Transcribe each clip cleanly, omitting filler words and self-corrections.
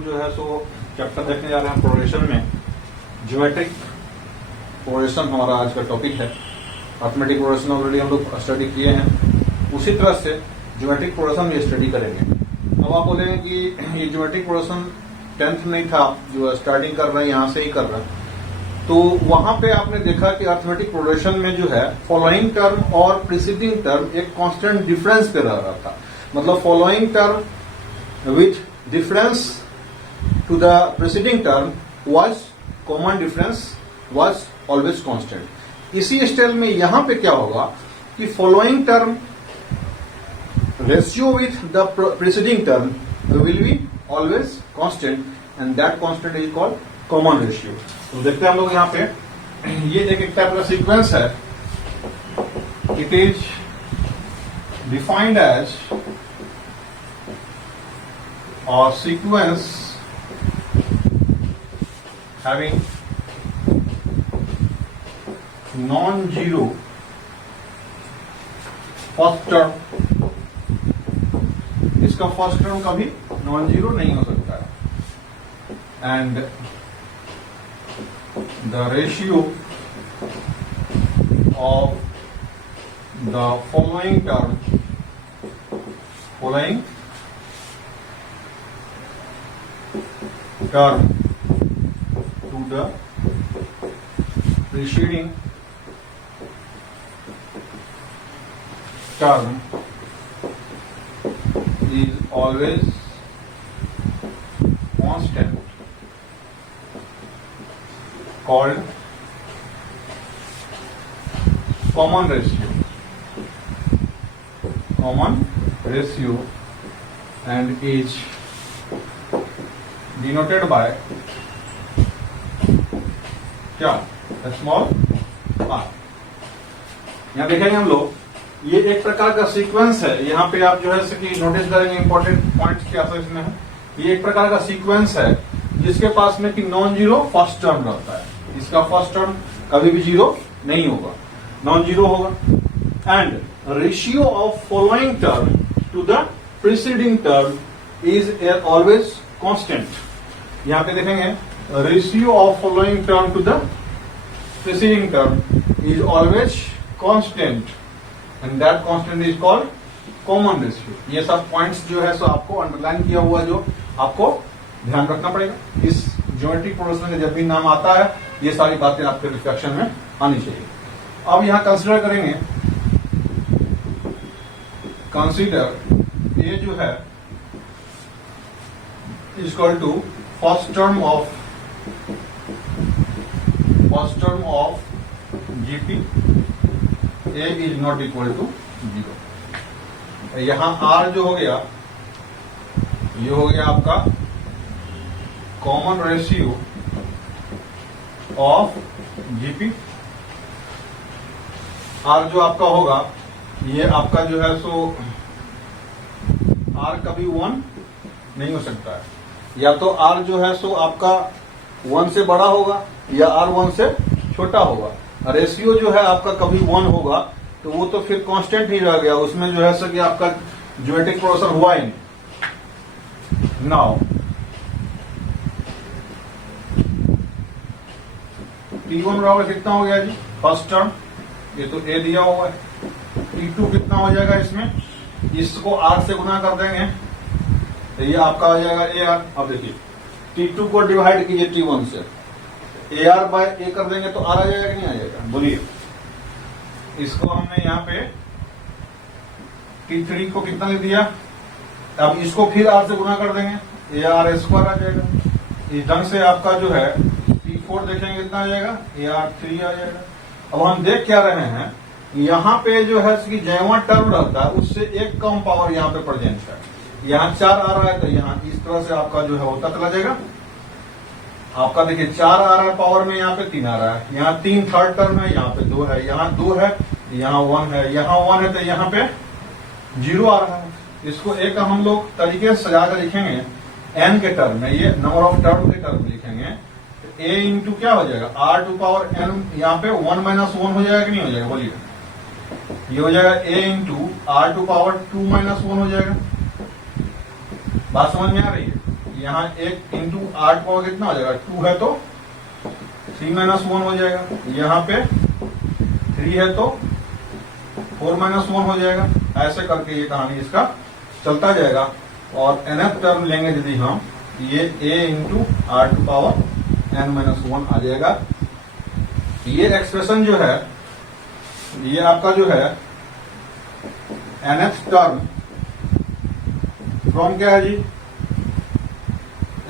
लोग जो है सो चैप्टर देखने जा रहे हैं प्रोग्रेशन में। ज्योमेट्रिक प्रोग्रेशन हमारा आज का टॉपिक है। अर्थमेटिक प्रोग्रेशन ऑलरेडी हम लोग स्टडी किए हैं, उसी तरह से ज्योमेट्रिक प्रोग्रेशन भी स्टडी करेंगे। अब आप बोलेंगे कि ये ज्योमेट्रिक प्रोग्रेशन 10th नहीं था, जो स्टार्टिंग कर रहे हैं यहाँ से ही कर रहे हैं, तो वहां पे आपने देखा कि अर्थमेटिक प्रोग्रेशन में जो है फॉलोइंग टर्म और प्रीसीडिंग टर्म एक कांस्टेंट डिफरेंस पे रह रहा था। मतलब following term with difference to the preceding term was common difference was always constant. इसी स्टाइल में यहां पे क्या होगा कि following term ratio with the preceding term will be always constant and that constant is called common ratio. तो देखते हैं हम लोग यहाँ पे, ये एक टाइप का सीक्वेंस है। इट इज डिफाइंड एज और sequence having non zero first term. इसका फर्स्ट टर्म कभी नॉन जीरो नहीं हो सकता है। And the ratio of the following term to the preceding term is always constant, called common ratio and is denoted by क्या, small r। यहाँ देखेंगे हम लोग, ये एक प्रकार का सीक्वेंस है। यहाँ पे आप जो है कि नोटिस करेंगे इंपॉर्टेंट पॉइंट्स क्या इसमें है। ये एक प्रकार का सीक्वेंस है जिसके पास में कि नॉन जीरो फर्स्ट टर्म रहता है। इसका फर्स्ट टर्म कभी भी जीरो नहीं होगा, नॉन जीरो होगा। And ratio of following term to the preceding term is always constant. यहाँ पे देखेंगे ratio of following term to the preceding term is always constant and that constant is called common ratio. ये सब points जो है सो आपको underline किया हुआ जो आपको ध्यान रखना पड़ेगा। इस ज्योमेट्रिक प्रोग्रेशन का जब भी नाम आता है ये सारी बातें आपके रिफ्लेक्शन में आनी चाहिए। अब यहां कंसीडर करेंगे, कंसीडर ये जो है is equal to first term of GP A is not equal to zero. यहां आर जो हो गया ये हो गया आपका common ratio of GP. R जो आपका होगा ये आपका जो है सो आर कभी 1 नहीं हो सकता है। या तो आर जो है सो आपका 1 से बड़ा होगा या आर 1 से छोटा होगा। रेशियो जो है आपका कभी 1 होगा तो वो तो फिर कांस्टेंट ही रह गया, उसमें जो है सो कि आपका ज्योमेट्रिक प्रोग्रेशन हुआ ही नहीं। नाउ T1 बराबर कितना हो गया जी, फर्स्ट टर्म, ये तो ए दिया हुआ है। T2 कितना हो जाएगा इसमें, इसको R से गुना कर देंगे तो ये आपका आ जाएगा AR। अब देखिए T2 को डिवाइड कीजिए T1 से, AR बाय A कर देंगे तो R आ जाएगा कि नहीं आ जाएगा, बोलिए। इसको हमने यहाँ पे T3 को कितना ले दिया, अब इसको फिर R से गुना कर देंगे, AR स्क्वायर आ जाएगा। इस ढंग से आपका जो है T4 देखेंगे कितना आ जाएगा, AR3 आ जाएगा। अब हम देख क्या रहे हैं, यहाँ पे जो है कि जैवा टर्म रहता है उससे एक कम पावर यहाँ पे प्रेजेंट है। यहाँ 4 आ रहा है तो यहाँ इस तरह से आपका जो है होता चला जाएगा। आपका देखिए 4 आ रहा है पावर में, यहाँ पे 3 आ रहा है, यहाँ 3 थर्ड टर्म है, यहाँ पे 2 है, यहाँ 2 है, यहाँ 1 है, यहाँ 1 है तो यहाँ पे 0 आ रहा है। इसको एक हम लोग तरीके से सजा कर लिखेंगे n के टर्म में, ये नंबर ऑफ टर्म के टर्म लिखेंगे। a इंटू क्या हो जाएगा, r टू पावर n, यहाँ पे 1 माइनस 1 हो जाएगा कि नहीं हो जाएगा, बोलिए। ये हो जाएगा a into r to power 2 minus 1 हो जाएगा। बात समझ में आ रही है। यहाँ एक इंटू आर टू पावर कितना हो जाएगा, 2 है तो 3 माइनस 1 हो जाएगा, यहाँ पे 3 है तो 4 माइनस 1 हो जाएगा। ऐसे करके ये कहानी इसका चलता जाएगा। और nth टर्म लेंगे यदि हम, ये a into R to power n minus 1 आ जाएगा। ये एक्सप्रेशन जो है, ये आपका जो है nth टर्म फ्रॉम क्या है जी,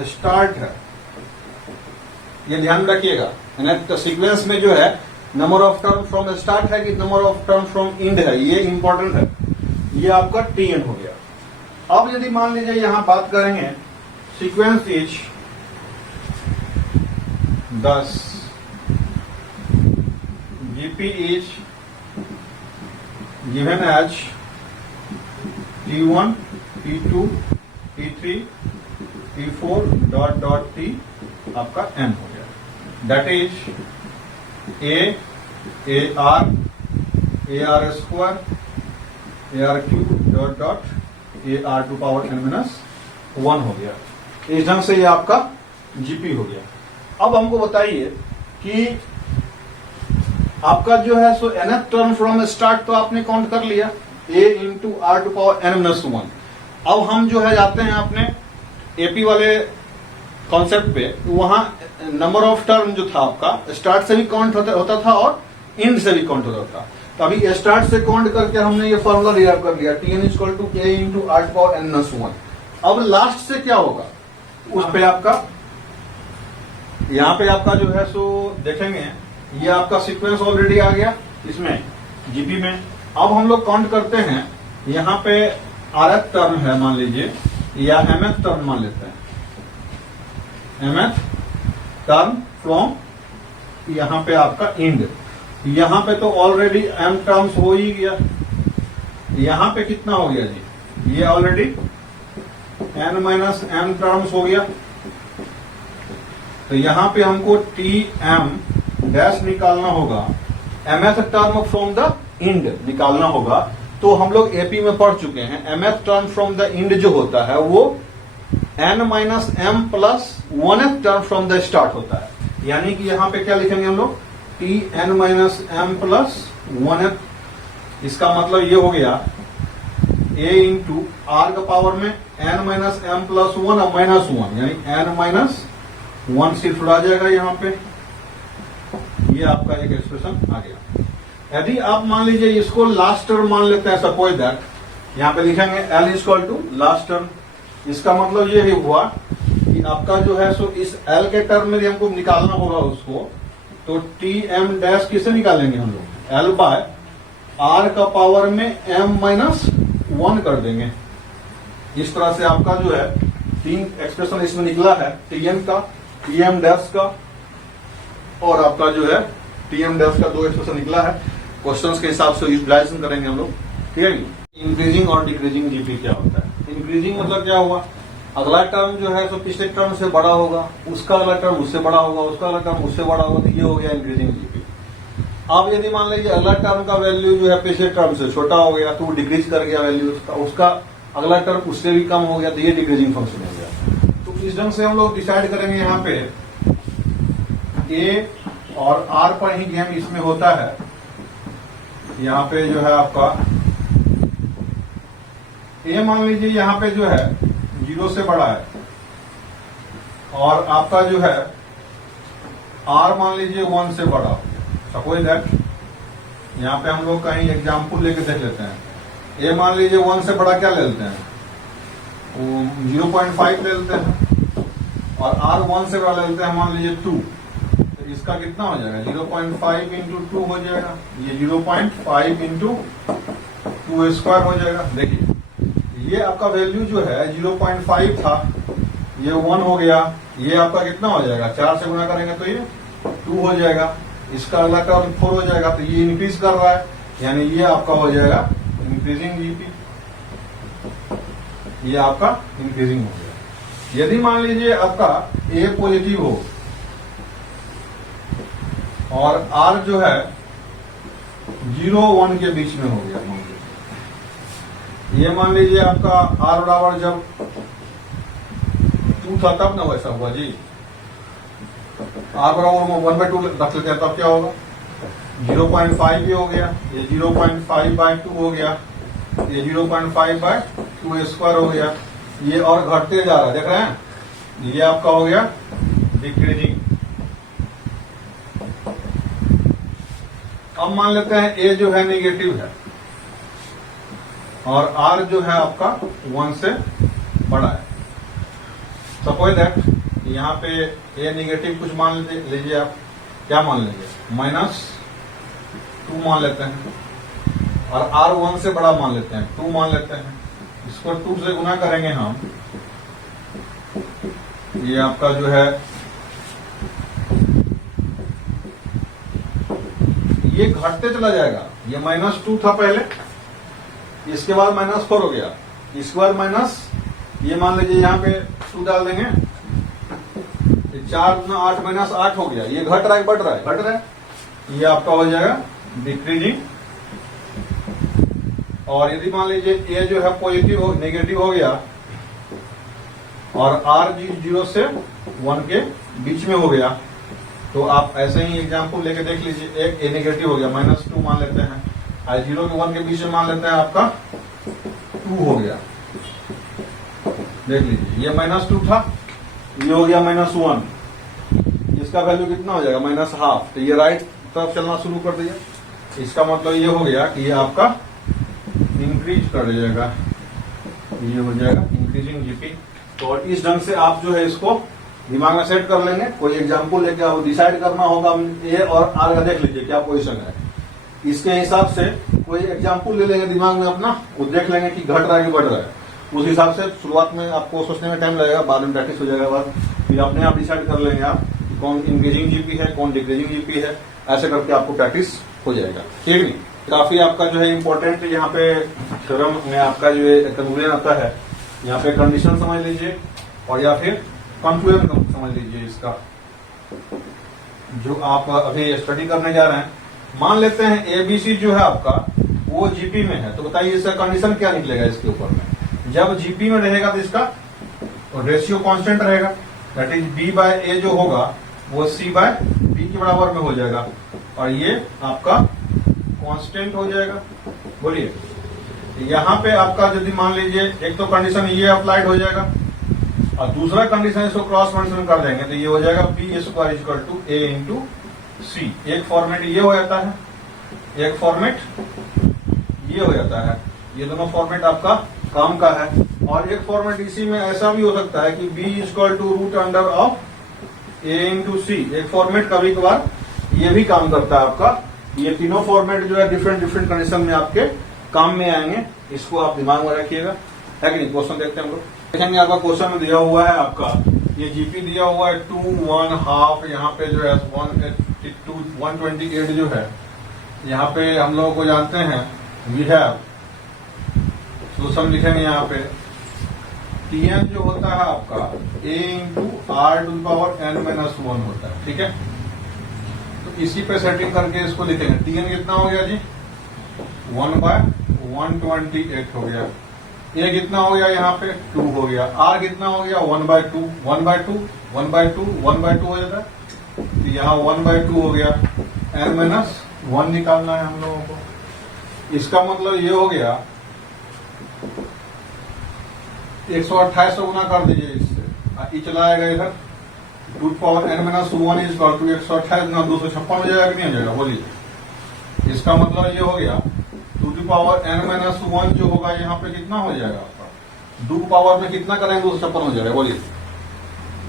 स्टार्ट है। ये ध्यान रखिएगा, nth सीक्वेंस में जो है number of term from start है कि number of term from end है, ये इंपॉर्टेंट है। ये आपका tn हो गया। अब यदि मान लीजिए यहां बात करेंगे sequence is 10, GP is given as T1, T2, T3, T4 dot dot T आपका n हो गया। That is AR square AR cube dot dot AR to power n minus 1 हो गया। इस ढंग से ये आपका जीपी हो गया। अब हमको बताइए कि आपका जो है सो nth टर्म फ्रॉम स्टार्ट तो आपने काउंट कर लिया, a into R to power n minus 1। अब हम जो है जाते हैं अपने एपी वाले कॉन्सेप्ट पे, वहां नंबर ऑफ टर्म जो था आपका स्टार्ट से भी काउंट होता था और इंड से भी काउंट होता था। तो अभी स्टार्ट से काउंट करके हमने ये फॉर्मूला डिराइव कर लिया, Tn equal to a into R to power n minus 1। अब लास्ट से क्या होगा उस पे आपका, यहाँ पे आपका जो है सो देखेंगे, ये आपका सीक्वेंस ऑलरेडी आ गया इसमें जीपी में। अब हम लोग काउंट करते हैं, यहाँ पे rth टर्म है मान लीजिए, या mth टर्म मान लेते हैं, mth टर्म फ्रॉम यहाँ पे आपका इंड। यहाँ पे तो ऑलरेडी m टर्म्स हो ही गया, यहाँ पे कितना हो गया जी, ये already n minus m terms हो गया। तो यहाँ पे हमको Tm डैश निकालना होगा, mth term from the end निकालना होगा। तो हम लोग एपी में पढ़ चुके हैं, mth term from the end जो होता है वो n minus m plus 1th term from the start होता है। यानी कि यहाँ पे क्या लिखेंगे हम लोग, Tn minus m plus 1th। इसका मतलब ये हो गया a इंटू आर का पावर में n माइनस m प्लस 1 और माइनस 1, यानी n माइनस 1 सिर्फ आ जाएगा यहाँ पे। ये आपका एक एक्सप्रेशन आ गया। यदि आप मान लीजिए इसको लास्ट टर्म मान लेते हैं, सपोज दैट, यहाँ पे लिखेंगे L equal to last term. इसका मतलब ये ही हुआ कि आपका जो है सो इस L के टर्म में हमको निकालना होगा उसको, तो Tm डैश किसे निकालेंगे हम लोग, L बाय R का पावर में m माइनस 1 कर देंगे। इस तरह से आपका जो है 3 एक्सप्रेशन इसमें निकला है, Tn का, Tm डैश का और आपका जो है Tm डैश का 2 एक्सप्रेशन निकला है। क्वेश्चंस के हिसाब से यूटिलाइजेशन करेंगे हम लोग, ठीक है। इंक्रीजिंग और डिक्रीजिंग जीपी क्या होता है, इंक्रीजिंग मतलब क्या हुआ, अगला टर्म जो है तो पिछले टर्म से बड़ा होगा, उसका अगला टर्म उससे बड़ा होगा, उसका अगला टर्म उससे बड़ा होगा, तो ये हो गया इंक्रीजिंग जीपी। अब यदि मान लीजिए अगला टर्म का वैल्यू जो है पिछले टर्म से छोटा हो गया, तो वो डिक्रीज कर गया वैल्यू उसका अगला टर्म उससे भी कम हो गया, तो ये डिक्रीजिंग फंक्शन हो गया। तो इस ढंग से हम लोग डिसाइड करेंगे यहाँ पे ए और आर पर ही गेम इसमें होता है। यहाँ पे जो है आपका ए मान लीजिए यहाँ पे जो है 0 से बड़ा है, और आपका जो है आर मान लीजिए 1 से बड़ा हो। सपोज दैट यहाँ पे हम लोग कहीं एग्जाम्पल लेके देख लेते हैं। ए मान लीजिए 1 से बड़ा क्या ले लेते हैं, वो 0.5 ले लेते हैं, और आर 1 से बड़ा ले लेते हैं मान लीजिए 2। तो इसका कितना हो जाएगा, 0.5 इंटू 2 हो जाएगा, ये 0.5 इंटू 2 स्क्वायर हो जाएगा। देखिए ये आपका वैल्यू जो है 0.5 था, ये 1 हो गया, ये आपका कितना हो जाएगा, 4 से गुना करेंगे तो ये 2 हो जाएगा, इसका अगला टर्म 4 हो जाएगा, तो ये इंक्रीज कर रहा है, यानी ये आपका हो जाएगा इंक्रीजिंग जीपी। ये आपका इंक्रीजिंग हो गया। यदि मान लीजिए आपका ए पॉजिटिव हो और आर जो है 0-1 के बीच में हो गया, मान लीजिए ये मान लीजिए आपका आर बराबर जब 2 था तब ना वैसा हुआ जी। r बराबर 1/2 रख लेते हैं तब क्या होगा, 0.5 ये हो गया, ये 0.5/2 हो गया, ये 0.5/2 स्क्वायर हो गया, ये और घटते जा रहा है, देख रहे हैं, ये आपका हो गया डिक्रीजिंग। अब मान लेते हैं a जो है नेगेटिव है और r जो है आपका 1 से बड़ा है। सपोज दैट यहाँ पे a नेगेटिव कुछ मान लीजिए आप, क्या मान लीजिए, -2 मान लेते हैं, और r 1 से बड़ा मान लेते हैं, 2 मान लेते हैं। इसको 2 से गुना करेंगे हम, ये आपका जो है ये घटते चला जाएगा। ये -2 था पहले, इसके बाद -4 हो गया, इसके बाद माइनस, ये मान लीजिए यहाँ पे 2 डाल देंगे, 4 गुना 8 -8 हो गया। ये घट रहा है, बढ़ रहा है, घट रहा है, ये आपका हो जाएगा डिक्रीजिंग। और यदि मान लीजिए a जो है पॉजिटिव हो, नेगेटिव हो गया और r 0 से 1 के बीच में हो गया, तो आप ऐसे ही एग्जाम्पल लेके देख लीजिए। एक a नेगेटिव हो गया, -2 मान लेते हैं, और 0 के 1 के बीच में मान लेते हैं आपका 2 हो गया। देख लीजिए, ये -2 था, ये हो गया -1, इसका वैल्यू कितना हो जाएगा, -12। तो ये राइट तरफ चलना शुरू कर दिया, इसका मतलब ये हो गया कि ये आपका इंक्रीज कर जाएगा, ये हो जाएगा इंक्रीजिंग जीपी। तो इस ढंग से आप जो है इसको दिमाग में सेट कर लेंगे। कोई एग्जाम्पल लेके आप डिसाइड करना होगा, ए और आर का देख लीजिए क्या पोजीशन है, इसके हिसाब से कोई एग्जाम्पल ले लेंगे दिमाग में अपना, वो देख लेंगे कि घट रहा है कि बढ़ रहा है। उस हिसाब से शुरुआत में आपको सोचने में टाइम लगेगा, बाद में प्रैक्टिस हो जाएगा, बाद फिर अपने आप डिसाइड कर लेंगे आप कौन इंक्रीजिंग जीपी है, कौन डिक्रीजिंग जीपी है। ऐसे करके आपको प्रैक्टिस हो जाएगा, ठीक नहीं। काफी आपका जो है इम्पोर्टेंट यहाँ पे थ्योरम में आपका जो है कंक्लूजन आता है, यहाँ पे कंडीशन समझ लीजिए और या फिर कंक्लूजन समझ लीजिए इसका, जो आप अभी स्टडी करने जा रहे हैं। मान लेते हैं एबीसी जो है आपका वो जीपी में है, तो बताइए इसका कंडीशन क्या निकलेगा इसके ऊपर में। जब जीपी में रहेगा तो इसका रेशियो कांस्टेंट रहेगा, दैट इज b/a जो होगा वो c/b के बराबर में हो जाएगा, और ये आपका कांस्टेंट हो जाएगा। बोलिए, यहाँ पे आपका यदि मान लीजिए एक तो कंडीशन ये अप्लाइड हो जाएगा, और दूसरा कंडीशन इसको क्रॉस मल्टीप्लिकेशन कर देंगे तो ये हो जाएगा b² = a × c। एक फॉर्मेट ये हो जाता है, एक फॉर्मेट ये हो जाता है, ये दोनों फॉर्मेट आपका काम का है। और एक फॉर्मेट इसी में ऐसा भी हो सकता है कि b √√a × c। एक फॉर्मेट कभी कभार ये भी काम करता है आपका। ये तीनों फॉर्मेट जो है डिफरेंट कंडीशन में आपके काम में आएंगे, इसको आप दिमाग में रखिएगा, है कि नहीं। क्वेश्चन देखते हैं हम लोग, देखेंगे आपका क्वेश्चन में दिया हुआ है आपका ये जीपी दिया हुआ है 2, 1, हाफ, यहाँ पे जो है 128 जो है, यहाँ पे हम लोगों को जानते हैं वी हैव सोल्यूशन लिखेंगे यहाँ पे Tn जो होता है आपका a × r⁻n−1 होता है, ठीक है। तो इसी पे सेटिंग करके इसको लिखेंगे। Tn कितना हो गया जी, 1/128 हो गया। a कितना हो गया यहाँ पे 2 हो गया। r कितना हो गया 1/2 हो जाता है, तो यहाँ 1/2 हो गया। n-1 निकालना है हम लोगों को। इसका मतलब ये हो गया 128 से गुना कर दीजिए इससे, ये चला आएगा इधर, 2n-1 = 128 गुना 256 हो जाएगा कि नहीं हो जाएगा, बोलिए। इसका मतलब ये हो गया 2n-1 जो होगा यहाँ पे कितना हो जाएगा आपका, 2 पावर में कितना करेंगे 256 हो जाएगा, बोलिए।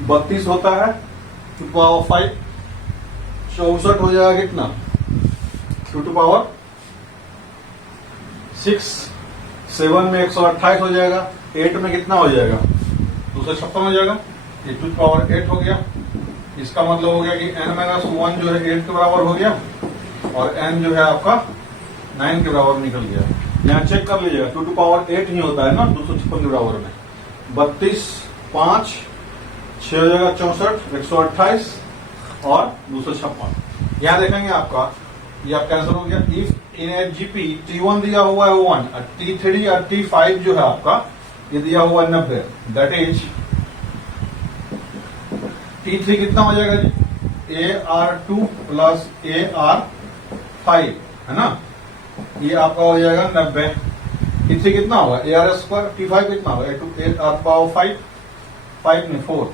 32 होता है 2⁵ 64 हो जाएगा कितना, 2⁵ 7 में 128 हो जाएगा, 8 में कितना हो जाएगा 256 हो जाएगा, ये 2⁸ हो गया। इसका मतलब हो गया कि n-1 जो है 8 के बराबर हो गया, और n जो है आपका 9 के बराबर निकल गया। यहाँ चेक कर लीजिएगा 2⁸ ही होता है ना 256 के बराबर में। 32, 5, 6 हो जाएगा 64, 128 और 256। यहाँ देखेंगे आपका ये आपका आंसर हो गया। इफ जीपी T1 दिया हुआ है 1, और T3 और T5 जो है आपका ये दिया हुआ है 90, दैट इज T3 कितना हो जाएगा जी, AR2 प्लस AR5 है ना, ये आपका हो जाएगा 90। T3 कितना होगा AR स्क्वायर, T5 कितना होगा A5 5 में 4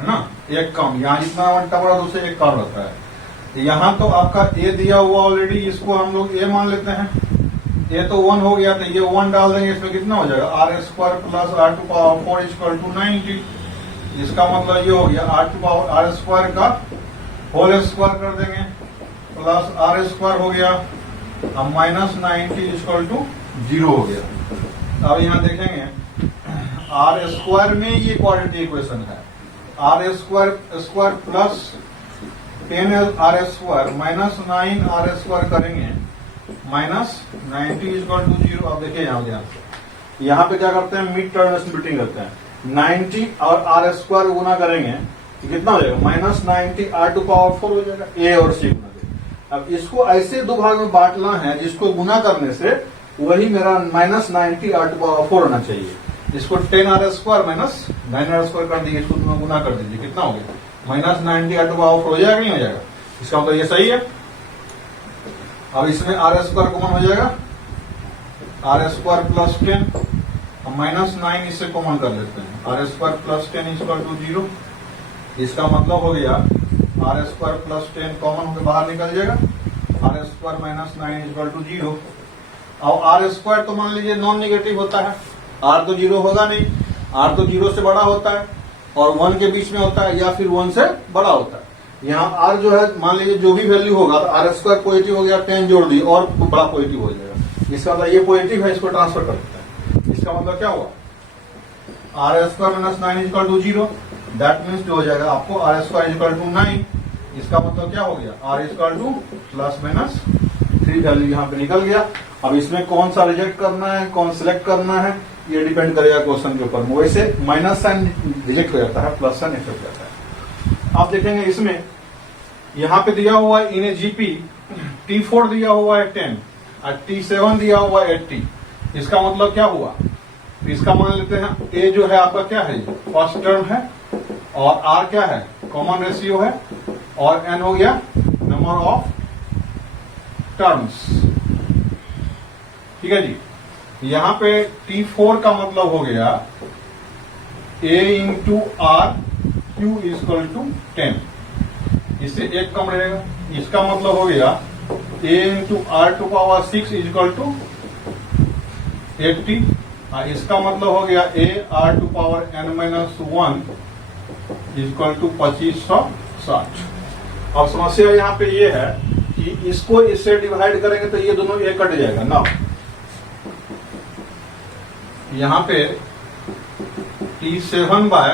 है ना, एक कम, यहाँ जितना घंटा पड़ा तो उसे एक कम रहता है। यहाँ तो आपका A दिया हुआ ऑलरेडी, इसको हम लोग A मान लेते हैं, ये तो 1 हो गया, तो ये 1 डाल देंगे, इसमें कितना हो जाएगा R square plus R2 equal to 90। इसका मतलब ये हो गया R स्क्वायर का होल स्क्वायर कर देंगे प्लस R स्क्वायर हो गया, अब माइनस 90 इक्वल टू 0 हो गया। अब यहाँ देखेंगे R स्क्वायर में ये क्वाड्रेटिक इक्वेशन है, R square plus 10R square minus 9R square करेंगे, माइनस 90 इक्वल टू 0। अब देखिए यहाँ ध्यान से, यहाँ पे क्या करते हैं, मिड टर्म स्प्लिटिंग करते हैं, 90 और R स्क्वायर गुना करेंगे तो कितना हो जाएगा, माइनस 90 R2 पावर 4 हो जाएगा, A और C गुना देगा। अब इसको ऐसे दो भाग में बांटना है जिसको गुना करने से वही मेरा माइनस 90 R2 पावर 4 होना चाहिए। इसको 10R square minus 9R square कर दीजिए, इसको गुना कर दीजिए, कितना हो गया, माइनस 90 R2 पावर 4 हो जाएगा, नहीं हो जाएगा, इसका मतलब ये सही है। अब इसमें R स्क्वायर कॉमन हो जाएगा, R स्क्वायर प्लस 10, अब माइनस 9 इससे कॉमन कर लेते हैं, R square plus 10 equal to 0। इसका मतलब हो गया R स्क्वायर प्लस 10 कॉमन होकर बाहर निकल जाएगा, R square minus 9 equal to 0। अब R स्क्वायर तो मान लीजिए नॉन नेगेटिव होता है, R तो 0 होगा नहीं, R तो 0 से बड़ा होता है और 1 के बीच में होता है या फिर 1 से बड़ा होता है। यहाँ R जो है मान लीजिए जो भी वैल्यू होगा तो R स्क्वायर पॉजिटिव हो गया, 10 जोड़ दी और बड़ा पॉजिटिव हो जाएगा, इसका मतलब ये पॉजिटिव है, इसको ट्रांसफर कर देते हैं। इसका मतलब क्या हुआ, R square minus 9 equal to 0, that means जो हो जाएगा आपको R स्क्वायर इक्वल टू 9। इसका मतलब क्या हो गया, R equal two plus minus 3 value यहाँ पे निकल गया। अब इसमें कौन सा रिजेक्ट करना है, कौन सिलेक्ट करना है, ये डिपेंड करेगा क्वेश्चन के ऊपर। वैसे माइनस साइन रिजेक्ट हो जाता है, प्लस साइन एक्सेप्ट हो जाता है। आप देखेंगे इसमें यहाँ पे दिया हुआ है इन जीपी T4 दिया हुआ है 10 और T7 दिया हुआ है 80। इसका मतलब क्या हुआ, इसका मान लेते हैं A जो है आपका क्या है, फर्स्ट टर्म है, और R क्या है, कॉमन रेशियो है, और N हो गया नंबर ऑफ टर्म्स। ठीक है जी, यहां पे T4 का मतलब हो गया A into R Q equal to 10, इससे एक कम रहेगा। इसका मतलब हो गया A into R2 power 6 equal to 80, और इसका मतलब हो गया A R2 power N minus 1 equal to 2560। अब समस्या यहाँ पे ये है कि इसको इससे डिवाइड करेंगे तो ये दोनों एक कट जाएगा ना। यहाँ पे T7 बाय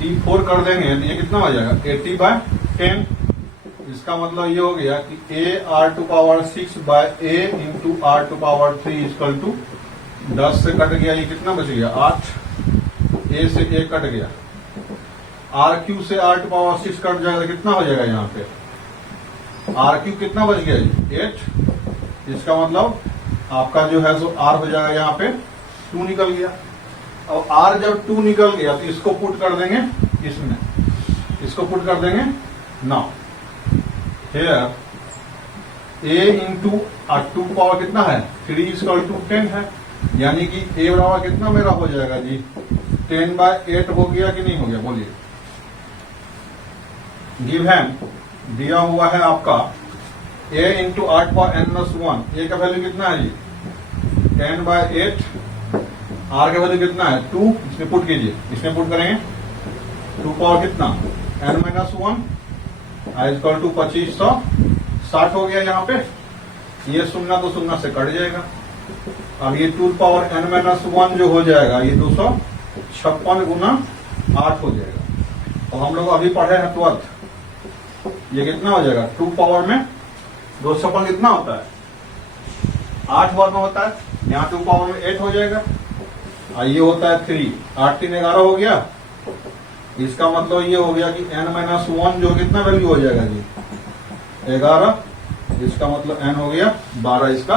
T4 कर देंगे तो ये कितना हो जाएगा, 80 बाय 10। इसका मतलब ये हो गया कि A R2 power 6 by A into R2 power 3 equal to 10 से कट गया, ये कितना बच गया 8, A से A कट गया, RQ से R2 पावर 6 कट जाएगा, कितना हो जाएगा यहाँ पे RQ कितना बच गया जी 8। इसका मतलब आपका जो है सो R हो जाएगा यहाँ पे 2 निकल गया। और R जब 2 निकल गया तो इसको पुट कर देंगे इसमें, इसको पुट कर देंगे now here A into 2 power कितना है 3 इक्वल टू 10 है, यानी कि A बराबर कितना मेरा हो जाएगा जी 10 बाय 8 हो गया कि नहीं हो गया, बोलिए। गिवन दिया हुआ है आपका A into 8 power N plus 1, A का वैल्यू कितना है जी 10 बाय 8, R का वैल्यू कितना है 2, इसमें पुट कीजिए, इसमें पुट करेंगे 2 पावर कितना N माइनस 1 इक्वल टू 2560 हो गया। यहाँ पे ये शून्य तो शून्य से कट जाएगा। अब ये 2 पावर N माइनस 1 जो हो जाएगा ये 256 गुना 8 हो जाएगा। और हम लोग अभी पढ़े हैं 12th, ये कितना हो जाएगा 2 पावर में 256 कितना होता है 8 बार में होता है, यहाँ 2 पावर में 8 हो जाएगा, और ये होता है 3, 8 3 11 हो गया। इसका मतलब ये हो गया कि N माइनस 1 जो कितना वैल्यू हो जाएगा जी 11, इसका मतलब N हो गया 12, इसका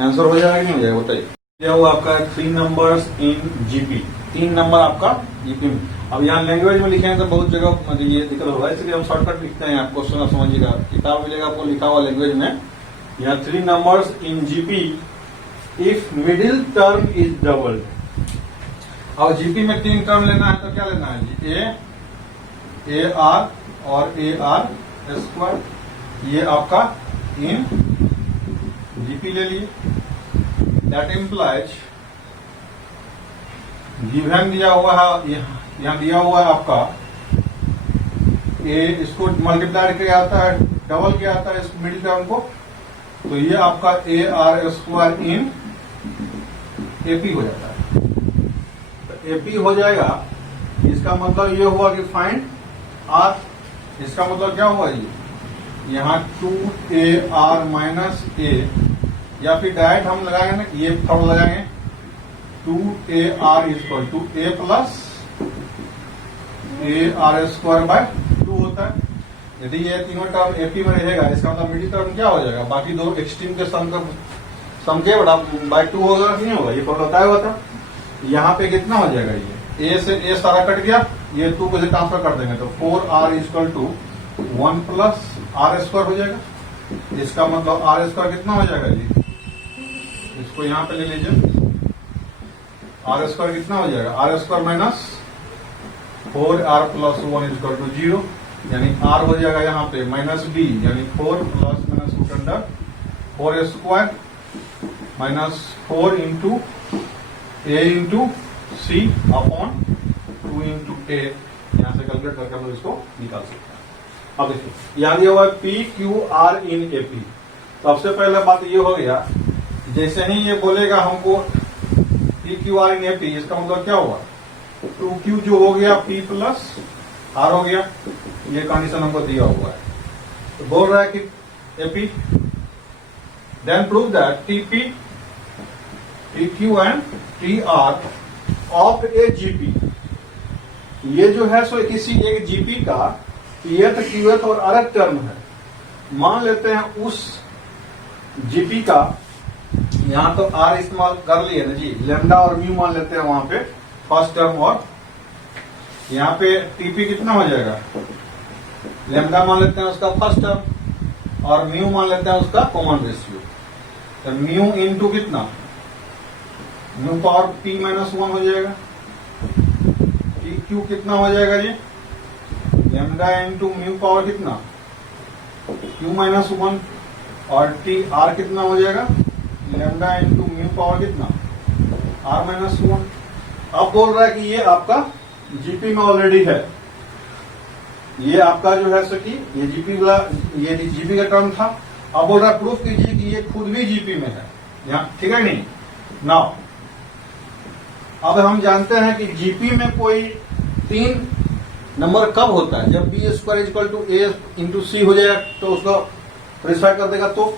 आंसर हो जाएगा कि नहीं हो जाएगा बताइए। क्या हुआ आपका 3 नंबर्स इन जीपी, 3 नंबर आपका जीपी में। अब यहाँ लैंग्वेज में लिखेंगे तो बहुत जगह मतलब ये दिक्कत होगा, इसलिए हम शॉर्टकट लिखते हैं। आपको सुना समझिएगा, किताब मिलेगा आपको लिखा हुआ लैंग्वेज में। यहाँ 3 numbers in GP if middle term is doubled. अब जीपी में 3 टर्म लेना है तो क्या लेना है जी, ए आर और ए आर स्क्वायर, ये आपका इन जीपी ले लिए। दैट इम्प्लाइज गिवन दिया हुआ है, यहाँ दिया हुआ है आपका ए, इसको मल्टीप्लाई किया जाता है, डबल किया जाता है इस मिडिल टर्म को, तो ये आपका ए आर स्क्वायर इन एपी हो जाता है। तो एपी हो जाएगा, इसका मतलब ये हुआ कि फाइंड आर। इसका मतलब क्या हुआ जी, यहाँ 2AR माइनस ए, या फिर डायरेक्ट हम लगाएंगे ना, ये फॉर्म लगाएंगे 2AR equal to A plus AR square by 2 होता है। यदि ये तीनों टर्म एपी में रहेगा, इसका मतलब मिडिल टर्म क्या हो जाएगा, बाकी दो एक्सट्रीम के सम के बड़ा बाय 2 होगा, नहीं होगा, ये फॉर्म बताया हुआ था। यहाँ पे कितना हो जाएगा, ये ए से ए सारा कट गया, ये 2 को ट्रांसफर कर देंगे तो 4R equal to 1 plus R square हो जाएगा। इसका मतलब आर स्क्वायर कितना हो जाएगा जी, इसको यहाँ पे ले लीजिए, आर स्क्वायर कितना हो जाएगा, R square minus 4R plus 1 equal to 0, यानी आर हो जाएगा यहाँ पे माइनस बी, यानी 4 plus minus root under 4 square minus 4 into A into C upon 2 into A. यहाँ से कैलकुलेट करके हम इसको निकाल सकते हैं। अब देखिए यहाँ दिया हुआ है P Q R in AP. सबसे पहले बात ये हो गया, जैसे ही ये बोलेगा हमको P Q R in AP, इसका मतलब क्या हुआ, 2Q जो हो गया P प्लस आर हो गया, ये कंडीशन हमको दिया हुआ है। तो बोल रहा है कि AP, then prove that TP TQ and TR of a GP. ये जो है सो किसी एक जीपी का पीएथ क्यूएथ और आरएथ टर्म है। मान लेते हैं उस जीपी का, यहां तो आर इस्तेमाल कर लिए ना जी, लेमडा और म्यू मान लेते हैं वहां पे फर्स्ट टर्म, और यहाँ पे टीपी कितना हो जाएगा, लेमडा मान लेते हैं उसका फर्स्ट टर्म और म्यू मान लेते हैं उसका कॉमन रेशियो। तो म्यू इंटू कितना, म्यू पावर पी माइनस 1 हो जाएगा, टी क्यू कितना हो जाएगा जी, लेमडा इंटू म्यू पावर कितना क्यू माइनस 1, और टी आर कितना हो जाएगा, लेमडा इंटू म्यू पावर कितना आर माइनस 1। अब बोल रहा है कि ये आपका जीपी में ऑलरेडी है, ये आपका जो है सो कि ये जीपी वाला, ये जीपी का टर्म था। अब बोल रहा है प्रूफ कीजिए कि ये खुद भी जीपी में है, यहाँ ठीक है नहीं। नाउ अब हम जानते हैं कि जीपी में कोई 3 नंबर कब होता है, जब B square equal to A into C हो जाएगा तो उसको प्रेसिफाई कर देगा। तो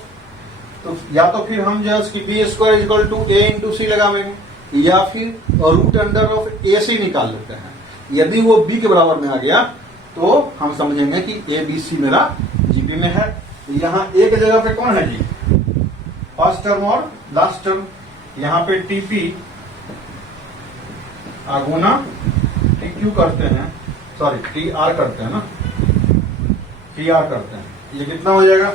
या तो फिर हम जो है उसकी B square equal to A into C लगाएंगे, या फिर root under of A C निकाल लेते हैं। यदि वो बी के बराबर में आ गया तो हम समझेंगे कि ए बी सी मेरा जीपी में है। यहाँ एक जगह पे कौन है जी, फर्स्ट टर्म और लास्ट टर्म। यहाँ पे टीपी गुना टी क्यू करते हैं, सॉरी टी आर करते हैं ना, टी आर करते हैं, ये कितना हो जाएगा,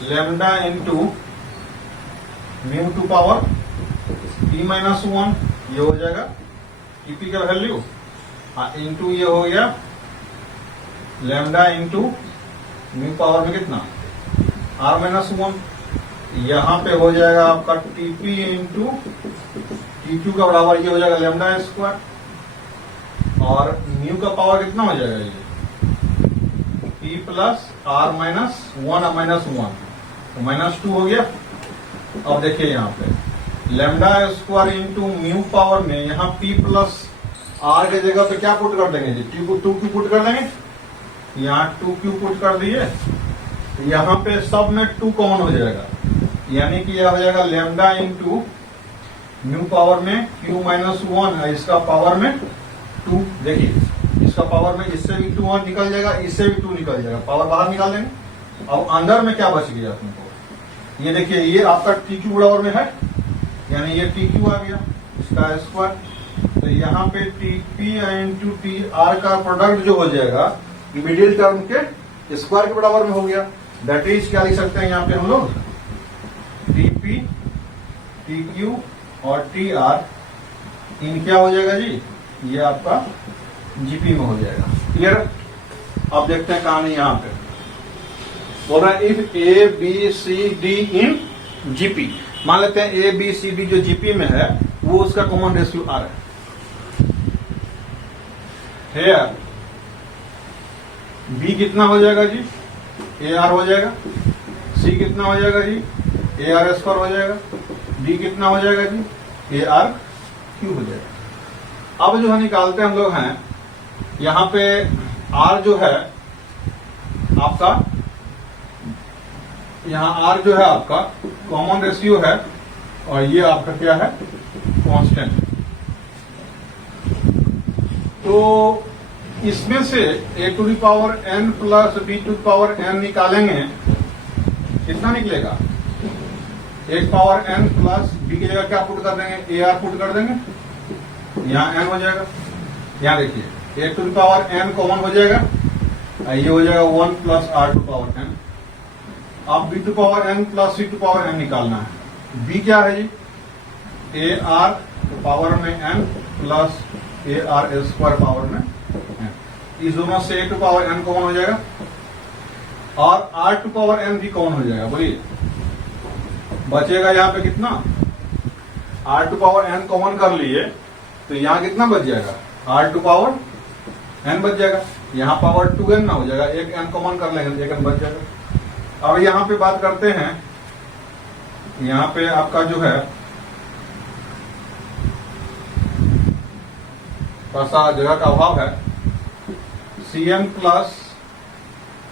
lambda into mu two power P minus 1, ये हो जाएगा टीपी का वैल्यू, इंटू ये हो गया लेमडा इंटू म्यू पावर में कितना आर माइनस 1। यहाँ पे हो जाएगा आपका टीपी इंटू टीक्यू का बराबर ये हो जाएगा लेमडा स्क्वायर, और म्यू का पावर कितना हो जाएगा, ये P plus R minus 1 minus 1, तो माइनस 2 हो गया। अब देखिए यहाँ पे lambda square into mu power में यहाँ पी प्लस आर के जगह पे क्या पुट कर देंगे जी, 2Q पुट कर देंगे, यहाँ 2Q पुट कर दिए, यहाँ पे सब में 2 कॉमन हो जाएगा, यानी कि यह हो जाएगा लेमडा इंटू म्यू पावर में Q माइनस 1, इसका पावर में 2। देखिए इसका पावर में इससे भी 2 निकल जाएगा, इससे भी 2 निकल जाएगा, पावर बाहर निकाल देंगे। अब अंदर में क्या बच गया तुमको, ये देखिए ये आपका TQ बराबर में है, यानी ये टी क्यू आ गया, इसका स्क्वायर। तो यहाँ पे T P into T R का प्रोडक्ट जो हो जाएगा मिडिल टर्म के स्क्वायर के बराबर में हो गया। दैट इज क्या लिख सकते हैं यहाँ पे हम लोग, टी पी टी क्यू और टी आर इन क्या हो जाएगा जी, ये आपका जीपी में हो जाएगा। क्लियर? अब देखते हैं कहानी यहाँ पे बोल रहा है if A B C D in GP. मान लेते हैं ए बी सी डी जो जीपी में है वो उसका कॉमन रेशियो आर है। बी कितना हो जाएगा जी, ए आर हो जाएगा। सी कितना हो जाएगा जी, ए आर स्क्वायर हो जाएगा। डी कितना हो जाएगा जी, ए आर क्यू हो जाएगा। अब जो है निकालते हम लोग हैं यहाँ पे आर जो है आपका, यहाँ आर जो है आपका कॉमन रेशियो है और ये आपका क्या है, कांस्टेंट। तो इसमें से A to the power N plus B to the power N निकालेंगे, कितना निकलेगा, एक पावर एन प्लस बी की जगह क्या पुट कर देंगे, ए आर पुट कर देंगे, यहाँ एन हो जाएगा। यहाँ देखिए A to the power N common हो जाएगा, ये हो जाएगा 1 plus R to power N. अब B to power N plus C to power N निकालना है। बी क्या है जी, ए आर पावर में N plus A R square power में एन। इस दोनों से A to power N common हो जाएगा और आर टू पावर एन भी कॉमन हो जाएगा। बोलिए बचेगा यहाँ पे कितना, R to power N common कर लिए तो यहाँ कितना बच जाएगा, आर टू पावर एन बच जाएगा। यहाँ पावर 2n ना हो जाएगा, एक n कॉमन कर लेंगे, एक n बच जाएगा। अब यहाँ पे बात करते हैं, यहाँ पे आपका जो है थोड़ा सा जगह का अभाव है, Cn plus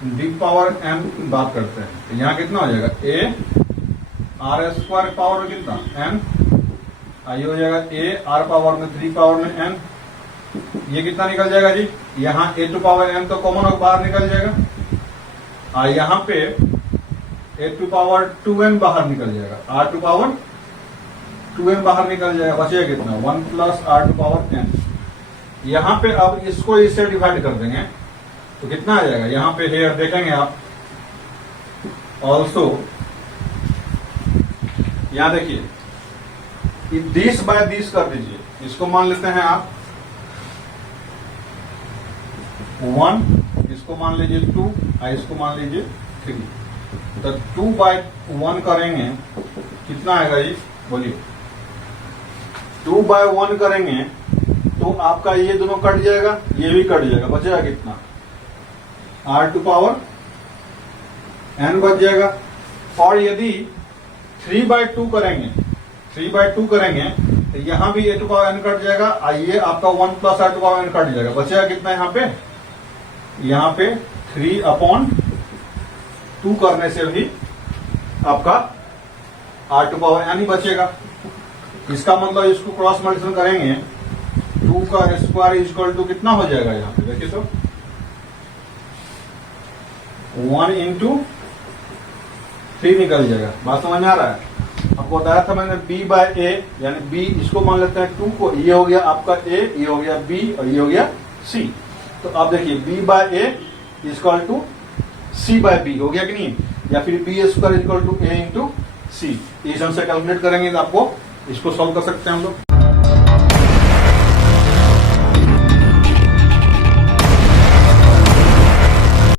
D power n की बात करते हैं। तो यहाँ कितना हो जाएगा, ए आर स्क्वायर पावर में कितना n, ये हो जाएगा ए आर पावर में 3 पावर में n। ये कितना निकल जाएगा जी, यहाँ ए टू पावर n तो कॉमन होकर बाहर निकल जाएगा और यहाँ पे ए टू पावर 2n बाहर निकल जाएगा, आर टू पावर 2n बाहर निकल जाएगा। बचेगा कितना, 1 plus R to power n। यहाँ पे अब इसको इससे डिवाइड कर देंगे तो कितना आ जाएगा, यहाँ पे हेयर देखेंगे आप ऑल्सो, यहाँ देखिए दिस बाय दिस कर दीजिए। इसको मान लेते हैं आप 1, इसको मान लीजिए 2 और इसको मान लीजिए 3। तो 2 बाय 1 करेंगे कितना आएगा जी, बोलिए 2 बाय 1 करेंगे तो आपका ये दोनों कट जाएगा, ये भी कट जाएगा, बचेगा कितना, आर टू पावर एन बच जाएगा। और यदि 3 बाय 2 करेंगे, 3 बाय 2 करेंगे तो यहां भी A to power N cut जाएगा और ये आपका 1 plus R to power N cut जाएगा। बचेगा कितना यहाँ पे 3/2 करने से भी आपका आर टू पावर एन ही बचेगा। इसका मतलब इसको क्रॉस मल्टीप्लिकेशन करेंगे 2 का स्क्वायर इक्वल टू कितना हो जाएगा, यहाँ पे देखिए तो 1 इंटू 3 निकल जाएगा। बात समझ में आ रहा है? आपको बताया था मैंने b बाय ए, यानी b इसको मान लेते हैं 2 को, ये हो गया आपका a, ये हो गया b और ये हो गया c। तो आप देखिए b by A equal to c by b हो गया कि नहीं, या फिर b square equal to a into c। इस ढंग से कैलकुलेट करेंगे तो आपको इसको सॉल्व कर सकते हैं हम लोग।